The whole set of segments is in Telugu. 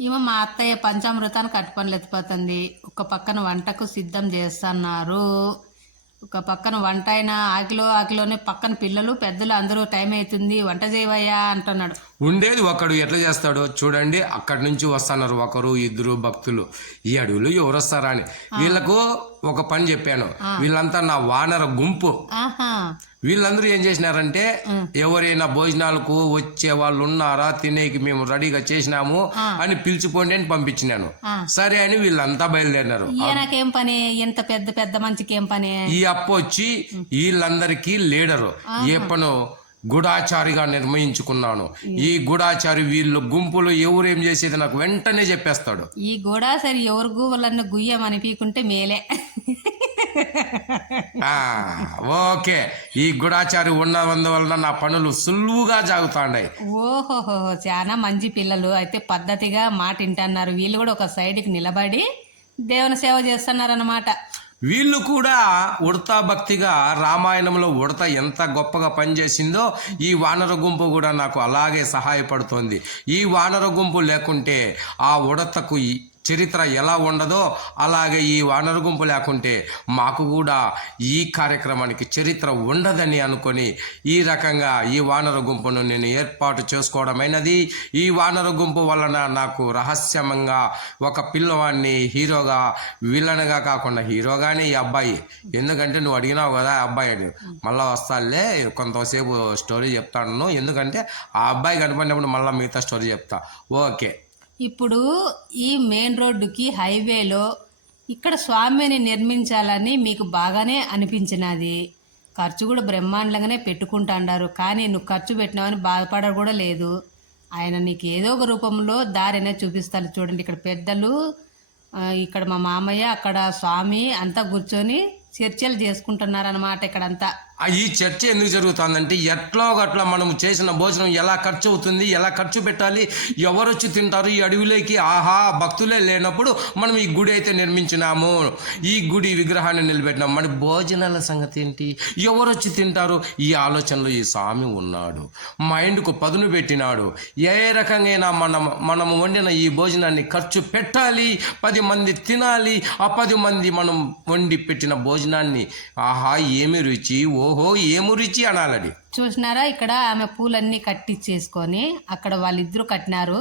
ఈమె మా అత్తయ్య పంచామృతాన్ని కట్టుపనులు ఎత్తిపోతుంది. ఒక పక్కన వంటకు సిద్ధం చేస్తున్నారు. ఒక పక్కన వంట అయినా ఆకిలో ఆకిలోనే పక్కన పిల్లలు పెద్దలు అందరూ టైం అవుతుంది. వంట చేయవయ్యా అంటున్నాడు. ఉండేది ఒకడు ఎట్లా చేస్తాడో చూడండి. అక్కడి నుంచి వస్తున్నారు ఒకరు ఇద్దరు భక్తులు. ఈ అడవిలో ఎవరు వస్తారా అని. వీళ్ళకు ఒక పని చెప్పాను. వీళ్ళంతా నా వానర గుంపు. వీళ్ళందరూ ఏం చేసినారంటే ఎవరైనా భోజనాలకు వచ్చే వాళ్ళు ఉన్నారా తినేకి మేము రెడీగా చేసినాము అని పిలిచిపోండి అని పంపించినాను. సరే అని వీళ్ళంతా బయలుదేరినారు. ఈయనకేం పని? ఇంత పెద్ద పెద్ద మంచికి ఏం పని? ఈ అప్ప వచ్చి వీళ్ళందరికీ లీడరు. ఎప్పను గుడాచారిగా నిర్ణయించుకున్నాను ఈ గుడాచారి వీళ్ళు గుంపులు ఎవరేం చేసేది నాకు వెంటనే చెప్పేస్తాడు. ఈ గోడా సరి ఎవరు గూవలన్న గుయ్యమని పీకుంటే మేలే. ఆ ఓకే. ఈ గుడాచారి ఉన్నందువలన నా పనులు సులువుగా జాగుతాండాయి ఓహోహో చాలా మంచి పిల్లలు. అయితే పద్ధతిగా మాట వింటున్నారు వీళ్ళు కూడా ఒక సైడ్కి నిలబడి దేవుని సేవ చేస్తున్నారన్నమాట. వీళ్ళు కూడా ఉడతా భక్తిగా రామాయణంలో ఉడత ఎంత గొప్పగా పనిచేసిందో ఈ వానర గుంపు కూడా నాకు అలాగే సహాయపడుతోంది. ఈ వానర గుంపు లేకుంటే ఆ ఉడతకు చరిత్ర ఎలా ఉండదో అలాగే ఈ వానర గుంపు లేకుంటే మాకు కూడా ఈ కార్యక్రమానికి చరిత్ర ఉండదని అనుకొని ఈ రకంగా ఈ వానర గుంపును నేను ఏర్పాటు చేసుకోవడమైనది. ఈ వానర గుంపు వలన నాకు రహస్యంగా ఒక పిల్లవాడిని హీరోగా విలన్గా కాకుండా హీరోగానే ఈ అబ్బాయి. ఎందుకంటే నువ్వు అడిగినావు కదా అబ్బాయి అని. మళ్ళీ వస్తాలే కొంతసేపు స్టోరీ చెప్తాను. ఎందుకంటే ఆ అబ్బాయి కనపడినప్పుడు మళ్ళీ మిగతా స్టోరీ చెప్తా. ఓకే. ఇప్పుడు ఈ మెయిన్ రోడ్డుకి హైవేలో ఇక్కడ స్వామిని నిర్మించాలని మీకు బాగానే అనిపించినది. ఖర్చు కూడా బ్రహ్మాండంగానే పెట్టుకుంటాండారు. కానీ నువ్వు ఖర్చు పెట్టినావని బాధపడ కూడా లేదు. ఆయన నీకు ఏదో ఒక రూపంలో దారినే చూపిస్తారు చూడండి. ఇక్కడ పెద్దలు ఇక్కడ మా మామయ్య అక్కడ స్వామి అంతా కూర్చొని చర్చలు చేసుకుంటున్నారన్నమాట ఇక్కడంతా. ఈ చర్చ ఎందుకు జరుగుతుందంటే ఎట్లో గట్లా మనం చేసిన భోజనం ఎలా ఖర్చు అవుతుంది ఎలా ఖర్చు పెట్టాలి ఎవరు వచ్చి తింటారు ఈ అడవిలోకి ఆహా భక్తులే లేనప్పుడు మనం ఈ గుడి అయితే నిర్మించినాము. ఈ గుడి విగ్రహాన్ని నిలబెట్టినాము. మన భోజనాల సంగతి ఏంటి? ఎవరు వచ్చి తింటారు? ఈ ఆలోచనలో ఈ స్వామి ఉన్నాడు. మైండ్కు పదును పెట్టినాడు. ఏ రకంగా మనం మనం వండిన ఈ భోజనాన్ని ఖర్చు పెట్టాలి పది మంది తినాలి ఆ పది మంది మనం వండి పెట్టిన భోజనాన్ని ఆహా ఏమి రుచి ఓ ఓహో ఏమి రుచి అనాలని. చూసినారా ఇక్కడ ఆమె పూలన్నీ కట్టించేసుకొని అక్కడ వాళ్ళిద్దరూ కట్టినారు.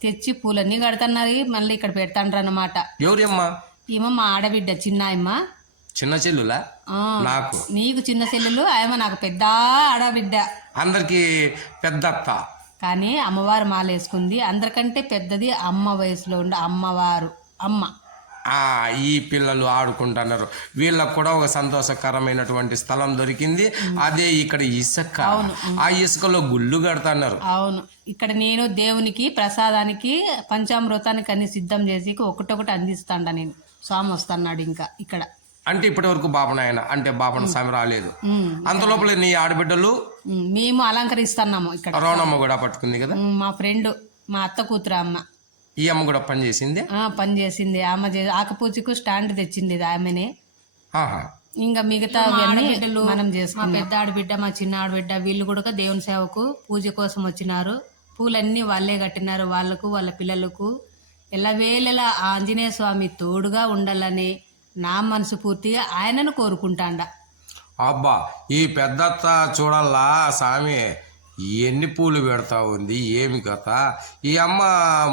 తెచ్చి పూలన్నీ కడుతున్నారు మళ్ళీ ఇక్కడ పెడతాండ్రు అన్నమాట ఎవరమ్మా? ఈమె మా ఆడబిడ్డ చిన్నాయమ్మ. చిన్న చెల్లులా? ఆ, నాకు. నీకు చిన్న చెల్లెలు ఆయమ నాకు పెద్ద ఆడబిడ్డ. అందరికి పెద్దత్త కానీ అమ్మవారు మాల వేసుకుంది అందరికంటే పెద్దది అమ్మ వయసులో ఉండే అమ్మవారు అమ్మ. ఈ పిల్లలు ఆడుకుంటున్నారు. వీళ్ళకు కూడా ఒక సంతోషకరమైనటువంటి స్థలం దొరికింది. అదే ఇక్కడ ఇసుక. ఆ ఇసుకలో గుళ్ళు కడుతున్నారు. అవును. ఇక్కడ నేను దేవునికి ప్రసాదానికి పంచామృతానికి అన్ని సిద్ధం చేసి ఒకటొకటి అందిస్తాండ నేను. స్వామి వస్తున్నాడు ఇంకా ఇక్కడ. అంటే ఇప్పటి వరకు బాపనాయన అంటే బాపన స్వామి రాలేదు. అంత లోపల నీ ఆడబిడ్డలు? మేము. అలంకరిస్తున్నాము ఇక్కడ. రోనమ్మ కూడా పట్టుకుంది కదా? మా ఫ్రెండ్ మా అత్త కూతురు అమ్మ. ఈ అమ్మ కూడా పని చేసింది? ఆ, పని చేసింది. ఆమె చే- ఆకుపూచికు స్టాండ్ తెచ్చింది ఆమెనే. ఇంకా మిగతా మనం చేసుకున్నాం. మా పెద్ద ఆడబిడ్డ మా చిన్న ఆడబిడ్డ వీళ్ళు కూడా దేవుని సేవకు పూజ కోసం వచ్చినారు. పూలన్నీ వాళ్ళే కట్టినారు వాళ్ళకు వాళ్ళ పిల్లలకు. ఎల్లవేళలా ఆ ఆంజనేయ స్వామి తోడుగా ఉండాలని నా మనసు పూర్తిగా ఆయనను కోరుకుంటాండ. అబ్బా ఈ పెద్దత్త చూడల్లా స్వామి. ఎన్ని పూలు పెడతా ఉంది? ఏమి కథ? ఈ అమ్మ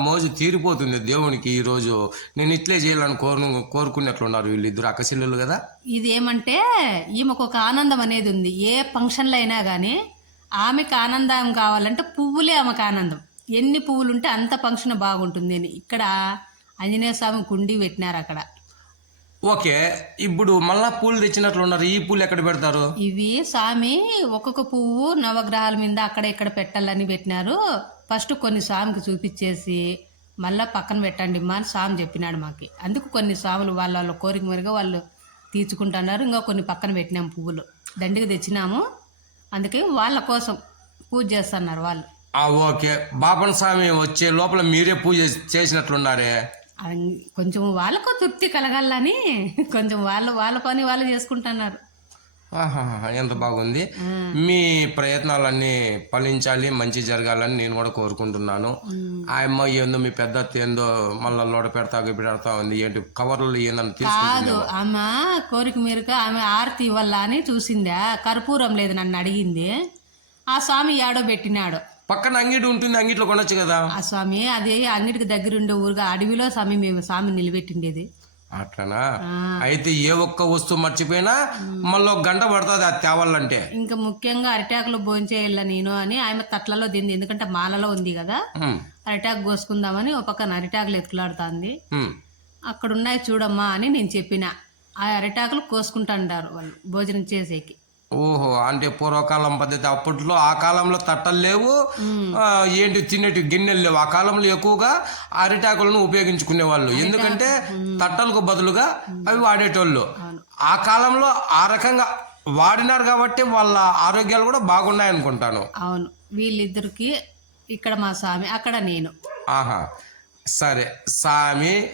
మోజు తీరిపోతుంది దేవునికి ఈరోజు. నేను ఇట్లే చేయాలని కోరు కోరుకున్నట్లున్నారు వీళ్ళిద్దరు అక్కసిల్లులు కదా? ఇది ఏమంటే ఈమెకు ఒక ఆనందం అనేది ఉంది. ఏ ఫంక్షన్లో అయినా కానీ ఆమెకు ఆనందం కావాలంటే పువ్వులే ఆమెకు ఆనందం. ఎన్ని పువ్వులు ఉంటే అంత ఫంక్షన్ బాగుంటుంది అని. ఇక్కడ ఆంజనేయ స్వామి కుండి పెట్టినారు అక్కడ ఓకే ఇప్పుడు మళ్ళా పూలు తెచ్చినట్లున్నారు. ఈ పూలు ఎక్కడ పెడతారు? ఇవి స్వామి ఒక్కొక్క పువ్వు నవగ్రహాల మీద అక్కడ ఇక్కడ పెట్టాలని పెట్టినారు. ఫస్ట్ కొన్ని స్వామికి చూపించేసి మళ్ళా పక్కన పెట్టండి మా అని స్వామి చెప్పినాడు మాకి. అందుకు కొన్ని స్వాములు వాళ్ళ వాళ్ళ కోరిక మేరగా వాళ్ళు తీర్చుకుంటున్నారు. ఇంకా కొన్ని పక్కన పెట్టినాం పువ్వులు. దండిగా తెచ్చినాము. అందుకే వాళ్ళ కోసం పూజ చేస్తున్నారు వాళ్ళు. ఓకే. బాపన్ స్వామి వచ్చే లోపల మీరే పూజ చేసినట్లున్నారే? కొంచెం వాళ్ళకు తృప్తి కలగాలని కొంచెం వాళ్ళు వాళ్ళ పని వాళ్ళు చేసుకుంటున్నారు. ఎంత బాగుంది. మీ ప్రయత్నాలన్నీ ఫలించాలి మంచి జరగాలని నేను కూడా కోరుకుంటున్నాను. ఆ అమ్మ ఏందో మీ పెద్ద ఏందో మళ్ళీ లోడ పెడతా పెడతా ఉంది. ఏంటి కవర్లు ఏందని కాదు ఆమె కోరిక మీరుక ఆమె ఆరతి ఇవ్వాలా అని చూసిందా? కర్పూరం లేదు నన్ను అడిగింది. ఆ స్వామి ఏడో పెట్టినాడు. పక్కన అంగిడి ఉంటుంది అంగిట్లో కొనొచ్చు కదా. ఆ స్వామి అది అంగడికి దగ్గర ఉండే ఊరుగా అడవిలో స్వామి మేము స్వామి నిలబెట్టిండేది. అట్లనా? అయితే ఏ ఒక్క వస్తువు మర్చిపోయినా మళ్ళీ ఒక గంట పడుతుంది అది తేవాలంటే. ఇంకా ముఖ్యంగా అరిటాకులో భోంచేయాల నేను అని ఆమె తట్లలో దింది ఎందుకంటే మాలలో ఉంది కదా. అరిటాకు కోసుకుందామని ఒక పక్కన అరిటాకులు ఎత్తులాడుతుంది. అక్కడ ఉన్నాయి చూడమ్మా అని నేను చెప్పిన. ఆ అరిటాకులు కోసుకుంటాండారు వాళ్ళు భోజనం చేసేకి. ఓహో అంటే పూర్వకాలం పద్ధతి. అప్పట్లో ఆ కాలంలో తట్టలు లేవు. ఏంటి తినేటి గిన్నెలు లేవు. ఆ కాలంలో ఎక్కువగా అరిటాకులను ఉపయోగించుకునే వాళ్ళు ఎందుకంటే తట్టలకు బదులుగా అవి వాడేటోళ్ళు. ఆ కాలంలో ఆ రకంగా వాడినారు కాబట్టి వాళ్ళ ఆరోగ్యాలు కూడా బాగున్నాయి అనుకుంటాను. అవును. వీళ్ళిద్దరికి ఇక్కడ మా స్వామి అక్కడ నేను. ఆహా. సరే. స్వామి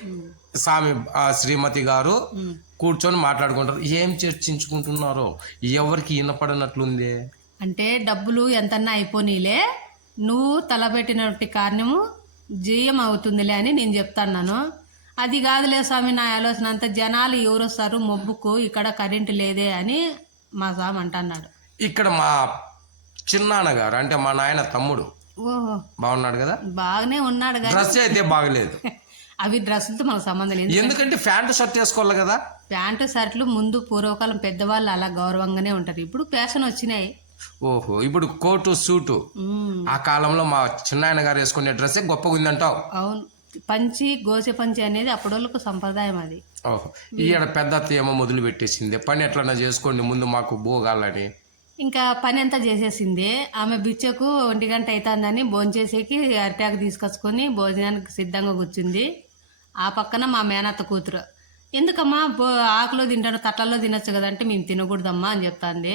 స్వామి శ్రీమతి గారు. కూర్చొని మాట్లాడుకుంటారు. ఏం చర్చించుకుంటున్నారో? ఎవరికి వినపడినట్లుంది? అంటే డబ్బులు ఎంతన్నా అయిపోనీలే. నువ్వు తలపెట్టినటువంటి కారణము జయం అవుతుందిలే అని నేను చెప్తాన్నాను. అది కాదులే స్వామి నా ఆలోచన అంతా జనాలు ఎవరు వస్తారు మొబ్బుకు ఇక్కడ కరెంటు లేదే అని మా స్వామి అంటున్నాడు. ఇక్కడ మా చిన్నాన్నగారు అంటే మా నాయన తమ్ముడు ఓహో. బాగున్నాడు కదా? బాగానే ఉన్నాడు కానీ డ్రెస్ అయితే బాగలేదు. అవి డ్రెస్సులతో మనకు సంబంధం లేదు. ఎందుకంటే ప్యాంటు షర్ట్ వేసుకోవాలి కదా? ప్యాంటు షర్ట్లు ముందు పూర్వకాలం పెద్దవాళ్ళు అలా గౌరవంగానే ఉంటారు. ఇప్పుడు ఫ్యాషన్ వచ్చినాయి. ఓహో ఇప్పుడు కోటు సూటు. ఆ కాలంలో మా చిన్నాయన గారు వేసుకునే డ్రెస్సే గొప్పగా ఉందంటావు అవును. పంచి గోసె పంచి అనేది అప్పటి సంప్రదాయం అది. ఓహో ఈడ పెద్ద ఏమో మొదలు పెట్టేసింది. పని ఎట్లన్నా చేసుకోండి ముందు మాకు బోగాలని ఇంకా పని అంతా చేసేసింది. ఆమె బిచ్చకు ఒంటి గంట అవుతుందని భోంచేసేకి అరిటాకు తీసుకొచ్చుకొని భోజనానికి సిద్ధంగా కూర్చుంది. ఆ పక్కన మా మేనత్త కూతురు. ఎందుకమ్మా ఆకులో తింటాను తట్టల్లో తినొచ్చు కదంటే మేము తినకూడదమ్మా అని చెప్తాంది.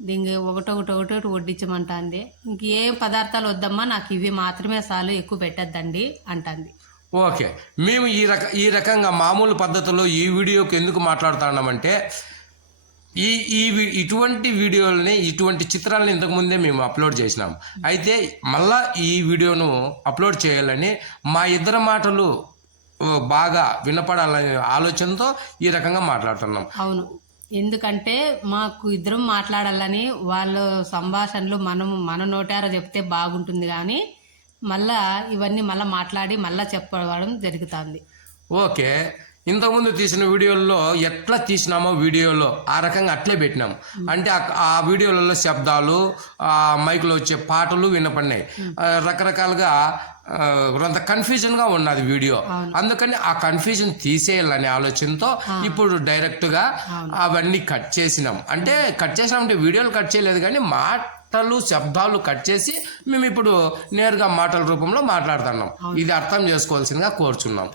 దీనికి ఒకటొకటి ఒకటి వడ్డించమంటాంది. ఇంకేం పదార్థాలు వద్దమ్మా నాకు ఇవి మాత్రమే చాలు ఎక్కువ పెట్టద్దండి అంటుంది. ఓకే. మేము ఈ రక ఈ రకంగా మామూలు పద్ధతిలో ఈ వీడియోకి ఎందుకు మాట్లాడుతున్నామంటే ఈ ఈ ఇటువంటి వీడియోలని ఇటువంటి చిత్రాలను ఇంతకుముందే మేము అప్లోడ్ చేసినాం. అయితే మళ్ళా ఈ వీడియోను అప్లోడ్ చేయాలని మా ఇద్దరు మాటలు బాగా వినపడాలనే ఆలోచనతో ఈ రకంగా మాట్లాడుతున్నాం. అవును. ఎందుకంటే మాకు ఇద్దరం మాట్లాడాలని వాళ్ళ సంభాషణలు మనం మన నోటారో చెప్తే బాగుంటుంది కానీ మళ్ళా ఇవన్నీ మళ్ళీ మాట్లాడి మళ్ళా చెప్పడం జరుగుతుంది. ఓకే. ఇంతకుముందు తీసిన వీడియోల్లో ఎట్లా తీసినామో వీడియోలో ఆ రకంగా అట్లే పెట్టినాం. అంటే ఆ- వీడియోలలో శబ్దాలు ఆ మైక్లో వచ్చే పాటలు వినపడినాయి. రకరకాలుగా కొంత కన్ఫ్యూజన్గా ఉన్నది వీడియో. అందుకని ఆ కన్ఫ్యూజన్ తీసేయాలనే ఆలోచనతో ఇప్పుడు డైరెక్ట్గా అవన్నీ కట్ చేసినాం. అంటే కట్ చేసినాం అంటే వీడియోలు కట్ చేయలేదు కానీ మాటలు శబ్దాలు కట్ చేసి మేము ఇప్పుడు నేరుగా మాటల రూపంలో మాట్లాడుతున్నాం. ఇది అర్థం చేసుకోవాల్సిందిగా కోరుచున్నాం.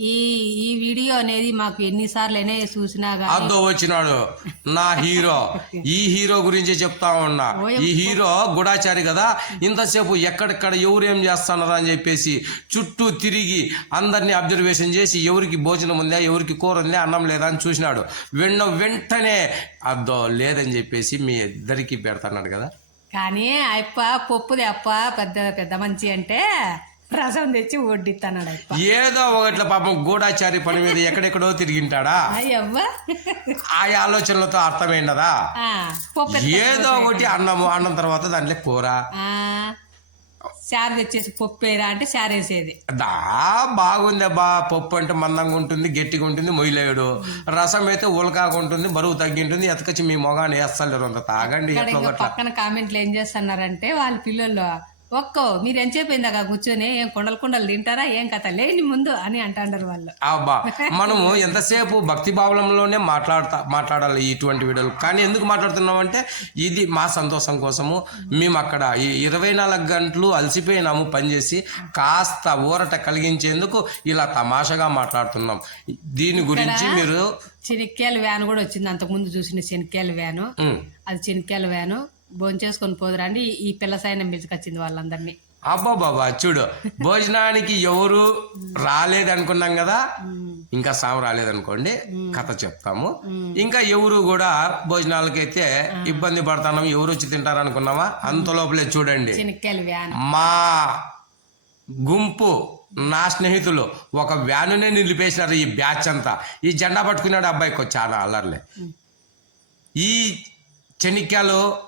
ఈ ఈ వీడియో అనేది మాకు ఎన్నిసార్లు అయినా చూసినా అద్దో వచ్చినాడు. నా హీరో. ఈ హీరో గురించి చెప్తా ఉన్నా. ఈ హీరో గుడాచారి కదా. ఇంతసేపు ఎక్కడెక్కడ ఎవరు ఏం చేస్తున్నారు అని చెప్పేసి చుట్టూ తిరిగి అందరినీ అబ్జర్వేషన్ చేసి ఎవరికి భోజనం ఉందా ఎవరికి కూర ఉందా అన్నం లేదా అని చూసినాడు. వెన్న వెంటనే అద్దో లేదని చెప్పేసి మీ ఇద్దరికి పెడతాన్నాడు కదా. కానీ అప్ప పప్పుది అప్ప పెద్ద పెద్ద మంచి అంటే రసం తెచ్చి వడ్డిస్తున్నాడు అప్ప ఏదో ఒకట్ల పాపం గూఢాచారి పని మీద ఎక్కడెక్కడో తిరిగింటాడా? ఆ ఆలోచనలతో పప్పు ఏదో ఒకటి అన్నము అన్నం తర్వాత దాంట్లో కూర. చారు తెచ్చేసి పప్పేరా అంటే చారు వేసేది దా బాగుంది బా పప్పు అంటే మందంగా ఉంటుంది గట్టిగా ఉంటుంది మొయ్యలేడు. రసం అయితే ఉలకాగా ఉంటుంది బరువు తగ్గి ఉంటుంది ఎతకొచ్చి మీ మొగాన్ని వేస్తలేరు అంత తాగండి పక్కన కామెంట్లు ఏం చేస్తున్నారంటే వాళ్ళ పిల్లలు ఒక్కో మీరు ఎంత చెప్పింది అక్కడ కూర్చొని ఏం కొండలు కొండలు తింటారా ఏం కథ లేని ముందు అని అంటాండారు వాళ్ళు. అబ్బా మనము ఎంతసేపు భక్తి భావనలోనే మాట్లాడతా మాట్లాడాలి ఇటువంటి వీడియోలు. కానీ ఎందుకు మాట్లాడుతున్నాం అంటే ఇది మా సంతోషం కోసము. మేము అక్కడ ఈ ఇరవై నాలుగు గంటలు అలసిపోయినాము పనిచేసి కాస్త ఊరట కలిగించేందుకు ఇలా తమాషాగా మాట్లాడుతున్నాం. దీని గురించి మీరు చెనిక్కాయల వ్యాన్ కూడా వచ్చింది. అంతకుముందు చూసిన చెనిక్కాయల వ్యాను. అది చెనిక్కాయల వ్యాను. భోంచేసుకొని పోదురండి ఈ పిల్ల సాయనం పిలుచుకొచ్చింది వాళ్ళందరినీ. అబ్బా బాబా చూడు భోజనానికి ఎవరు రాలేదు అనుకున్నాం కదా? ఇంకా సాము రాలేదనుకోండి కథ చెప్తాము. ఇంకా ఎవరు కూడా భోజనాలకైతే ఇబ్బంది పడుతున్నాం ఎవరు వచ్చి తింటారు అనుకున్నావా అంత లోపలే చూడండి. మా గుంపు నా స్నేహితులు ఒక వ్యానునే నిలిపేసినారు ఈ బ్యాచ్ అంతా. ఈ జెండా పట్టుకున్నాడు అబ్బాయికి చాలా అల్లర్లే. ఈ చెనిక్కాయలు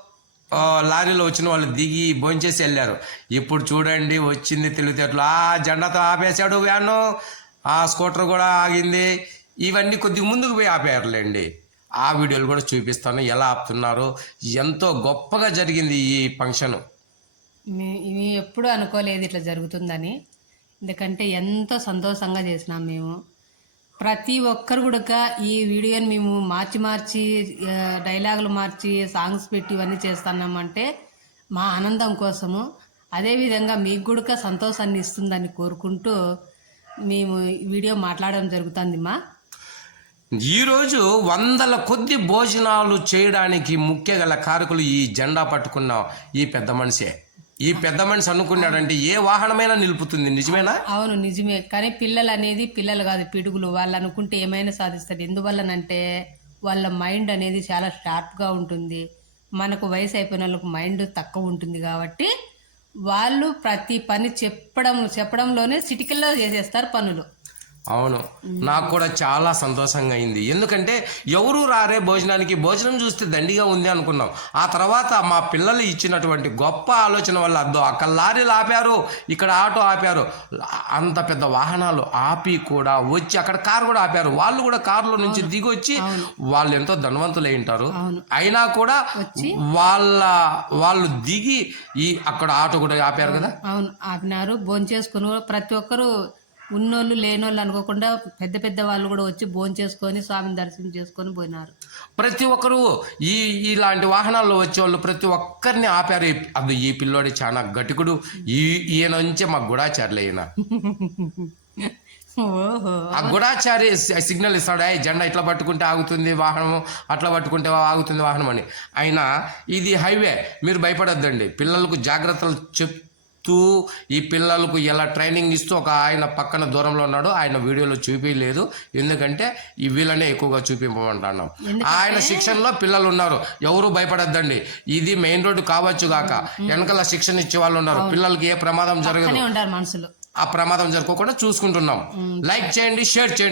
లారీలో వచ్చిన వాళ్ళు దిగి భోంచేసి వెళ్ళారు. ఇప్పుడు చూడండి వచ్చింది తెలివితేటలు. ఆ జెండాతో ఆపేశాడు వ్యాను. ఆ స్కూటర్ కూడా ఆగింది. ఇవన్నీ కొద్దిగా ముందుకు పోయి ఆపేయారులేండి ఆ వీడియోలు కూడా చూపిస్తాను. ఎలా ఆపుతున్నారు? ఎంతో గొప్పగా జరిగింది ఈ ఫంక్షన్. మీ- ఇవి ఎప్పుడు అనుకోలేదు ఇట్లా జరుగుతుందని. ఎందుకంటే ఎంతో సంతోషంగా చేసినాం మేము. ప్రతి ఒక్కరు కూడా ఈ వీడియోని మేము మార్చి మార్చి డైలాగులు మార్చి సాంగ్స్ పెట్టి ఇవన్నీ చేస్తున్నామంటే మా ఆనందం కోసము. అదేవిధంగా మీకు కూడా సంతోషాన్ని ఇస్తుందని కోరుకుంటూ మేము ఈ వీడియో మాట్లాడడం జరుగుతుంది మా. ఈరోజు వందల కొద్ది భోజనాలు చేయడానికి ముఖ్య గల కారకులు ఈ జెండా పట్టుకున్న ఈ పెద్ద మనిషే. ఈ పెద్ద మనిషి అనుకున్నాడంటే ఏ వాహనమైనా నిలుపుతుంది. నిజమేనా? అవును నిజమే. కానీ పిల్లలు అనేది పిల్లలు కాదు పిడుగులు. వాళ్ళు అనుకుంటే ఏమైనా సాధిస్తారు. ఎందువల్లనంటే వాళ్ళ మైండ్ అనేది చాలా షార్ప్గా ఉంటుంది. మనకు వయసు అయిపోయిన వాళ్ళకు మైండ్ తక్కువ ఉంటుంది కాబట్టి వాళ్ళు ప్రతి పని చెప్పడం చెప్పడంలోనే సిటికల్లో చేసేస్తారు పనులు. అవును. నాకు కూడా చాలా సంతోషంగా అయింది ఎందుకంటే ఎవరు రారే భోజనానికి? భోజనం చూస్తే దండిగా ఉంది అనుకున్నాం. ఆ తర్వాత మా పిల్లలు ఇచ్చినటువంటి గొప్ప ఆలోచన వల్ల అద్దో అక్కడ లారీలు ఆపారు ఇక్కడ ఆటో ఆపారు. అంత పెద్ద వాహనాలు ఆపి కూడా వచ్చి అక్కడ కారు కూడా ఆపారు. వాళ్ళు కూడా కారులో నుంచి దిగి వచ్చి వాళ్ళు ఎంతో ధనవంతులై ఉంటారు. అయినా కూడా వాళ్ళ వాళ్ళు దిగి ఈ అక్కడ ఆటో కూడా ఆపారు కదా? అవును. ఆపినారు. భోంచేసుకుని కూడా ప్రతి ఒక్కరు ఉన్నోళ్ళు లేనోళ్ళు అనుకోకుండా పెద్ద పెద్ద వాళ్ళు కూడా వచ్చి భోంచేసుకొని స్వామిని దర్శనం చేసుకొని పోయినారు. ప్రతి ఒక్కరు ఈ ఇలాంటి వాహనాల్లో వచ్చేవాళ్ళు ప్రతి ఒక్కరిని ఆపారు. ఈ- అది ఈ పిల్లోడి చాలా గటికుడు. ఈ ఈయన నుంచే మా గుడాచారులు ఈయన ఆ గుడాచారి సిగ్నల్ ఇస్తాడు. "ఏయ్, జెండా ఇట్లా పట్టుకుంటే ఆగుతుంది వాహనం అట్లా పట్టుకుంటే ఆగుతుంది వాహనం అని అయినా ఇది హైవే. మీరు భయపడొద్దండి. పిల్లలకు జాగ్రత్తలు చెప్తూ ఈ పిల్లలకు ఎలా ట్రైనింగ్ ఇస్తూ ఒక ఆయన పక్కన దూరంలో ఉన్నాడు ఆయన వీడియోలో చూపించలేదు. ఎందుకంటే ఈ వీళ్ళనే ఎక్కువగా చూపించమంటున్నాం ఆయన శిక్షణలో పిల్లలు ఉన్నారు. ఎవరు భయపడొద్దండి. ఇది మెయిన్ రోడ్డు కావచ్చు గాక. వెనకాల శిక్షణ ఇచ్చే వాళ్ళు ఉన్నారు. పిల్లలకి ఏ ప్రమాదం జరగదు. ఆ ప్రమాదం జరగకుండా చూసుకుంటున్నాం. లైక్ చేయండి షేర్ చేయండి.